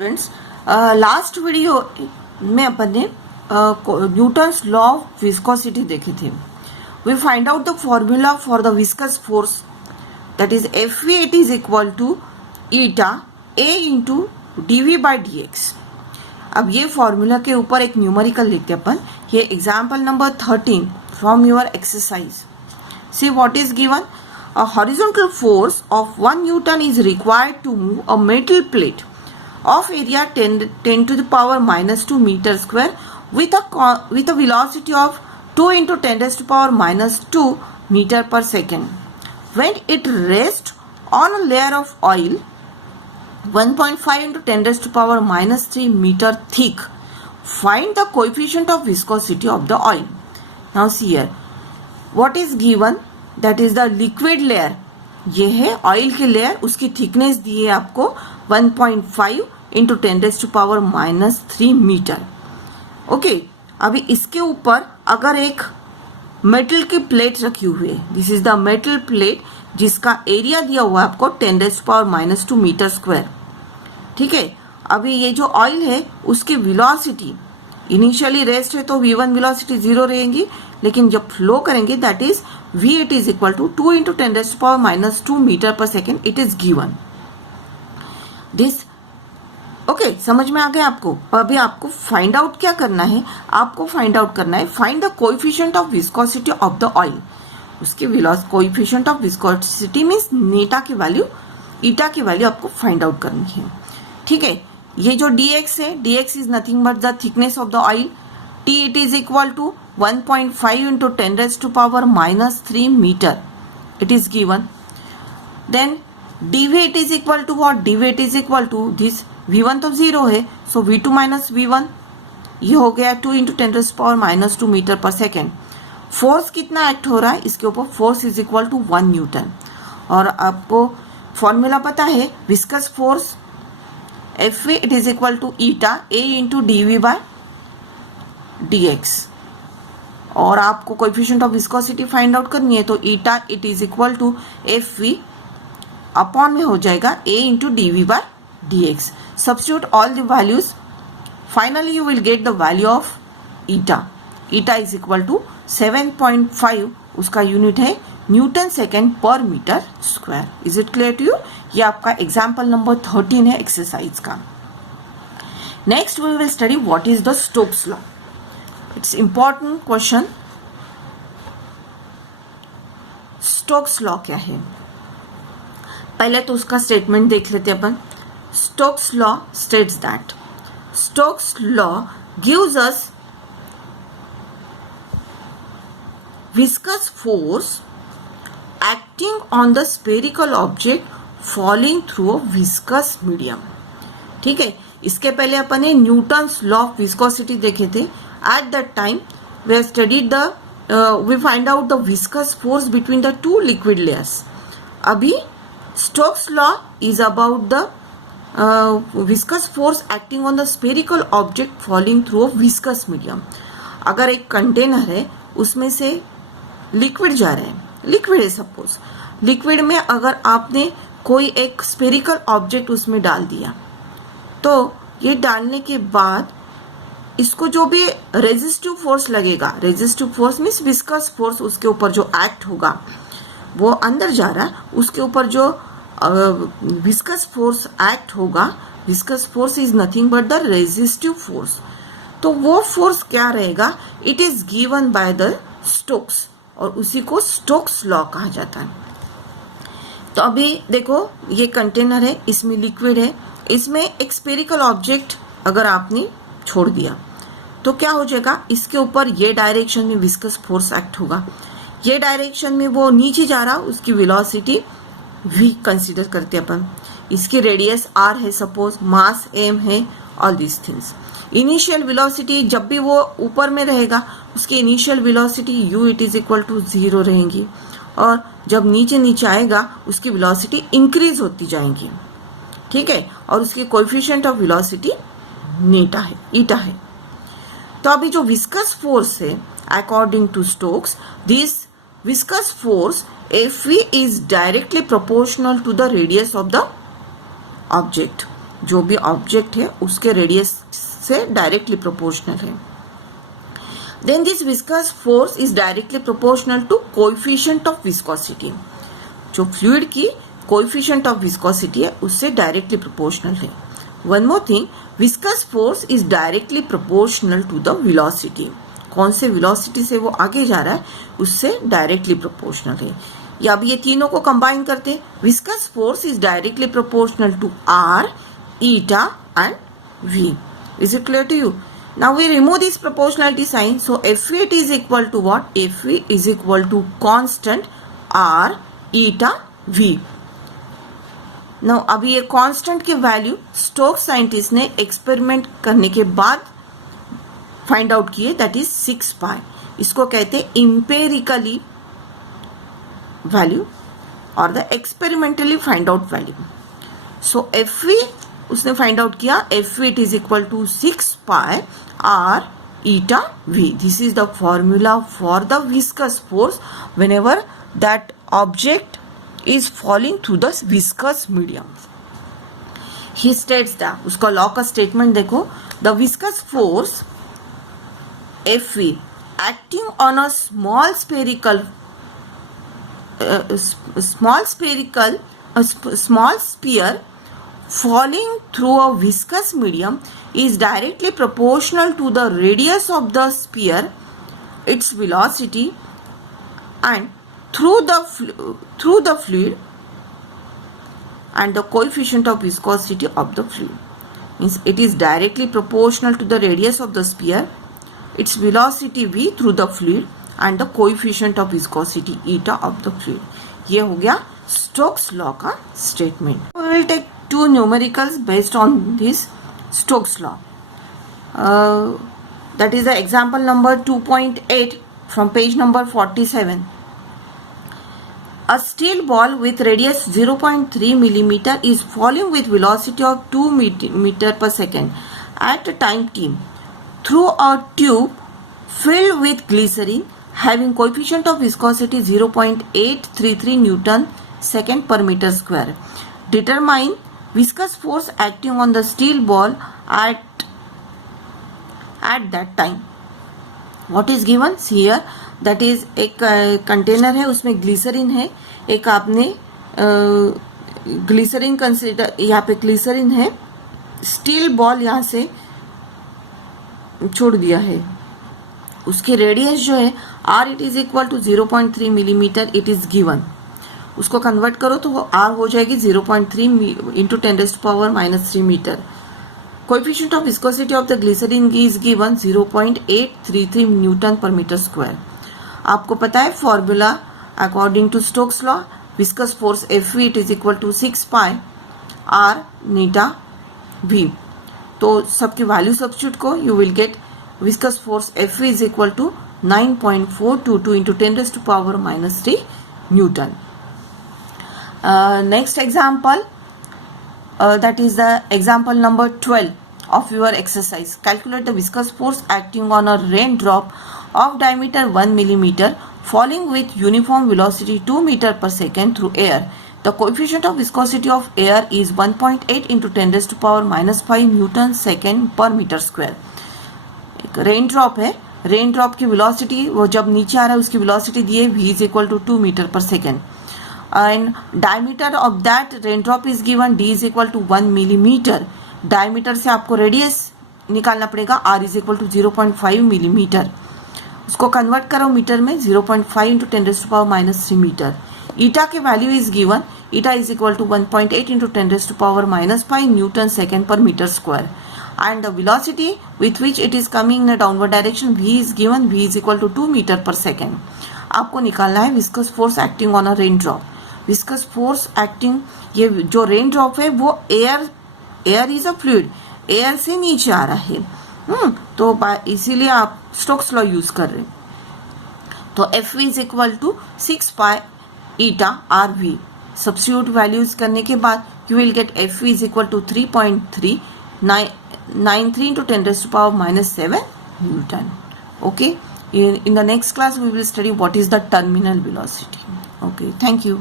Students, last video में अपन ने Newton's law of viscosity देखी थी. We find out the formula for the viscous force, that is F we. It is equal to eta A into D V by D X. अब ये formula के ऊपर एक numerical लिखते अपन. ये example number 13 from your exercise. See what is given. A horizontal force of 1 Newton is required to move a metal plate of area 10 to the power minus 2 meter square with a velocity of 2 into 10 raised to power minus 2 meter per second. When it rests on a layer of oil 1.5 into 10 raised to power minus 3 meter thick, find the coefficient of viscosity of the oil. Now see here, what is given? That is the liquid layer. ये है oil की layer, उसकी thickness दी है आपको 1.5 into 10 raise to power minus 3 metre. Okay, अभी इसके ऊपर अगर एक मेटल की प्लेट रखी हुई है, this is the metal plate जिसका एरिया दिया हुआ है आपको 10 raise to power minus 2 metre square. ठीक है, अभी ये जो ऑयल है उसकी वेलोसिटी इनिशियली रेस्ट है तो v1 वेलोसिटी 0 रहेगी, लेकिन जब फ्लो करेंगे that is v it is equal to 2 into 10 raise to power minus 2 metre पर second. It is given this. Okay, समझ में आ गया आपको. अभी आपको फाइंड आउट क्या करना है, आपको फाइंड आउट करना है find the coefficient of viscosity of the oil. उसकी कोएफिशिएंट ऑफ विस्कोसिटी मीन्स नेटा की वैल्यू, ईटा की वैल्यू आपको फाइंड आउट करनी है. ठीक है, ये जो dx है, dx is nothing but the thickness of the oil. t it is equal to 1.5 into 10 raise to power minus 3 metre. It is given. Then dv it is equal to what, dv it is equal to this v1 तो 0 है, सो v2 minus v1, ये हो गया 2 into 10 raise to power minus 2 metre पर second. Force कितना act हो रहा है इसके ऊपर, force is equal to 1 newton. और आपको फॉर्मूला पता है viscous force F we it is equal to eta A into D v by d x. और आपको coefficient of viscosity find out करनी है तो eta it is equal to f v upon में हो जाएगा ए into D v by d x. Substitute all the values, finally you will get the value of eta. Eta is equal to 7.5, उसका unit है newton second पर metre square. Is it clear to you. ये आपका example number 13 है exercise का. Next we will study what is the Stokes law. It's important question. Stokes law क्या है, पहले तो उसका स्टेटमेंट देख लेते अपन. Stokes law states that Stokes law gives us viscous force acting on the spherical object falling through a viscous medium. ठीक है, इसके पहले अपन ने न्यूटन्स लॉ ऑफ विस्कोसिटी देखे थे. At that time we have studied the we find out the viscous force between the two liquid layers. अभी Stokes law is about the viscous force acting on the spherical object falling through a viscous medium. अगर एक container है उसमें से liquid जा रहा है, liquid है सपोज, लिक्विड में अगर आपने कोई एक स्फेरिकल ऑब्जेक्ट उसमें डाल दिया तो ये डालने के बाद इसको जो भी रेजिस्टिव फोर्स लगेगा, resistive force means viscous force, उसके ऊपर जो एक्ट होगा वो अंदर जा रहा है, उसके ऊपर जो विस्कस फोर्स एक्ट होगा, viscous force is nothing but the resistive force. तो वो फोर्स क्या रहेगा, it is given by the Stokes और उसी को स्टोक्स लॉ कहा जाता है. तो अभी देखो ये कंटेनर है, इसमें लिक्विड है, इसमें एक स्फेरिकल ऑब्जेक्ट अगर आपने छोड़ दिया तो क्या हो जाएगा, इसके ऊपर ये डायरेक्शन में विस्कस फोर्स एक्ट होगा, ये डायरेक्शन में वो नीचे जा रहा, उसकी वेलोसिटी v कंसीडर करते अपन. इसकी रेडियस r है सपोज, मास m है, all these things. Initial velocity जब भी वो ऊपर में रहेगा उसकी initial velocity u it is equal to 0 रहेगी, और जब नीचे नीचे आएगा उसकी वेलोसिटी इंक्रीज होती जाएंगी. ठीक है, और उसकी कोएफिशिएंट ऑफ वेलोसिटी नेटा है, ईटा है. तो अभी जो विस्कस फोर्स है according to Stokes, this viscous force F V is directly proportional to the radius of the object. जो भी ऑब्जेक्ट है उसके रेडियस से डायरेक्टली प्रोपोर्शनल है. Then this viscous force is directly proportional to coefficient of viscosity. जो fluid की coefficient of viscosity है उससे डायरेक्टली प्रोपोर्शनल है. One more thing, viscous force is directly proportional to the velocity. कौन से velocity से वो आगे जा रहा है उससे डायरेक्टली प्रोपोर्शनल है. या अब ये तीनों को कंबाइन करते हैं. Viscous force is directly proportional to R, eta and V. Is it clear to you? Now we remove this proportionality sign. So F8 is equal to what? F8 is equal to constant R eta V. Now अभी ये constant की value Stokes scientist ने experiment करने के बाद find out किए, that is 6 pi. इसको कहते हैं इंपेरिकली वैल्यू और the experimentally find out value. सो F8 उसने फाइंड आउट किया, F8 is equal to 6 pi R eta V. This is the formula for the viscous force whenever that object is falling through the viscous medium. He states that, उसका law का statement देखो, the viscous force F acting on a small sphere falling through a viscous medium is directly proportional to the radius of the sphere, its velocity, and through the fluid, and the coefficient of viscosity of the fluid. Means it is directly proportional to the radius of the sphere, its velocity v through the fluid, and the coefficient of viscosity eta of the fluid. ये हो गया Stokes law का statement. We will take two numericals based on this Stokes law. That is the example number 2.8 from page number 47. A steel ball with radius 0.3 millimeter is falling with velocity of 2 meter per second at time t through a tube filled with glycerin having coefficient of viscosity 0.833 Newton second per meter square. Determine viscous force acting on the steel ball at that time. What is given here? That is एक container है, उसमें glycerine है. एक आपने glycerine consider, यहाँ पे glycerine है. Steel ball यहाँ से छोड़ दिया है. उसकी रेडियस जो है R, it is equal to 0.3 millimetre it is given. उसको कन्वर्ट करो तो वो R हो जाएगी 0.3 into 10⁻³ metre. Coefficient of viscosity of the glycerine is given 0.833 newton per metre square. आपको पता है formula according to Stokes law, viscous force F it is equal to 6 pi R eta V. तो सबकी value substitute को, you will get viscous force F is equal to 9.422 into 10⁻³ newton. Next example, that is the example number 12 of your exercise. Calculate the viscous force acting on a raindrop of diameter 1 millimeter falling with uniform velocity 2 meter per second through air. The coefficient of viscosity of air is 1.8 into 10⁻⁵ Newton second per meter square. एक rain drop है, rain drop की velocity, वो जब नीचे आ रहा है उसकी velocity दी है v is equal to 2 metre पर second. And diameter of that raindrop is given d is equal to 1 millimeter. Diameter से आपको रेडियस निकालना पड़ेगा, r is equal to 0.5 millimeter. उसको कन्वर्ट करो मीटर में, 0.5 इंटू 10⁻³ मीटर. ईटा की value is given, eta is equal to 1.8 into 10⁻⁵ newton second पर metre square. And the velocity with which it is coming in a downward direction v is given, v is equal to 2 meter per second. आपको निकालना है viscous force acting on a rain drop. Viscous force acting, ये जो rain drop है वो air is a fluid, air से नीचे आ रहा है. तो इसीलिए आप स्टोक्स लॉ यूज कर रहे हैं. तो F is equal to 6 pi eta R V. Substitute values करने के बाद you will get F is equal to 3.393 into 10⁻⁷ Newton. Okay. In the next class we will study what is the terminal velocity. Okay, thank you.